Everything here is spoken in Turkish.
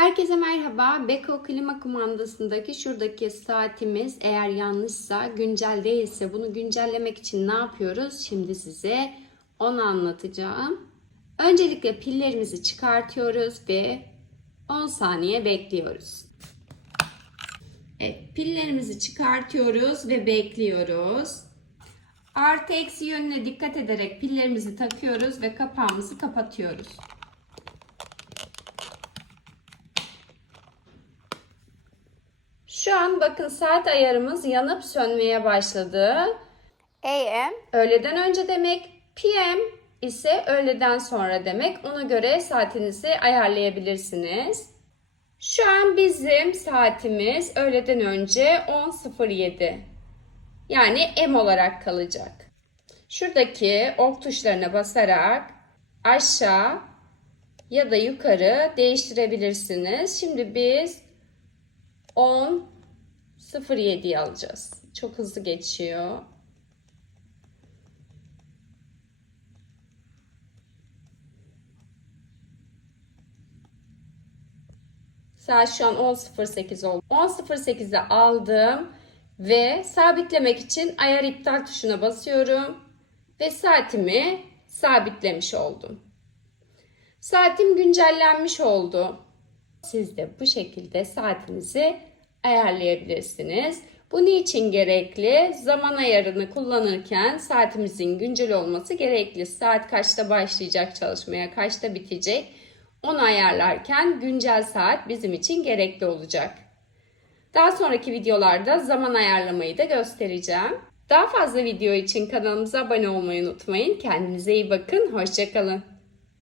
Herkese merhaba. Beko klima kumandasındaki şuradaki saatimiz eğer yanlışsa, güncel değilse bunu güncellemek için ne yapıyoruz? Şimdi size onu anlatacağım. Öncelikle pillerimizi çıkartıyoruz ve 10 saniye bekliyoruz. Evet, pillerimizi çıkartıyoruz ve bekliyoruz. Artı eksi yönüne dikkat ederek pillerimizi takıyoruz ve kapağımızı kapatıyoruz. Şu an bakın saat ayarımız yanıp sönmeye başladı. AM öğleden önce demek, PM ise öğleden sonra demek. Ona göre saatinizi ayarlayabilirsiniz. Şu an bizim saatimiz öğleden önce 10.07. Yani M olarak kalacak. Şuradaki ok tuşlarına basarak aşağı ya da yukarı değiştirebilirsiniz. Şimdi biz 10 07'yi alacağız. Çok hızlı geçiyor. Saat şu an 10.08 oldu. 10.08'e aldım ve sabitlemek için ayar iptal tuşuna basıyorum ve saatimi sabitlemiş oldum. Saatim güncellenmiş oldu. Siz de bu şekilde saatinizi ayarlayabilirsiniz. Bu niçin gerekli? Zaman ayarını kullanırken saatimizin güncel olması gerekli. Saat kaçta başlayacak çalışmaya, kaçta bitecek? Onu ayarlarken güncel saat bizim için gerekli olacak. Daha sonraki videolarda zaman ayarlamayı da göstereceğim. Daha fazla video için kanalımıza abone olmayı unutmayın. Kendinize iyi bakın. Hoşçakalın.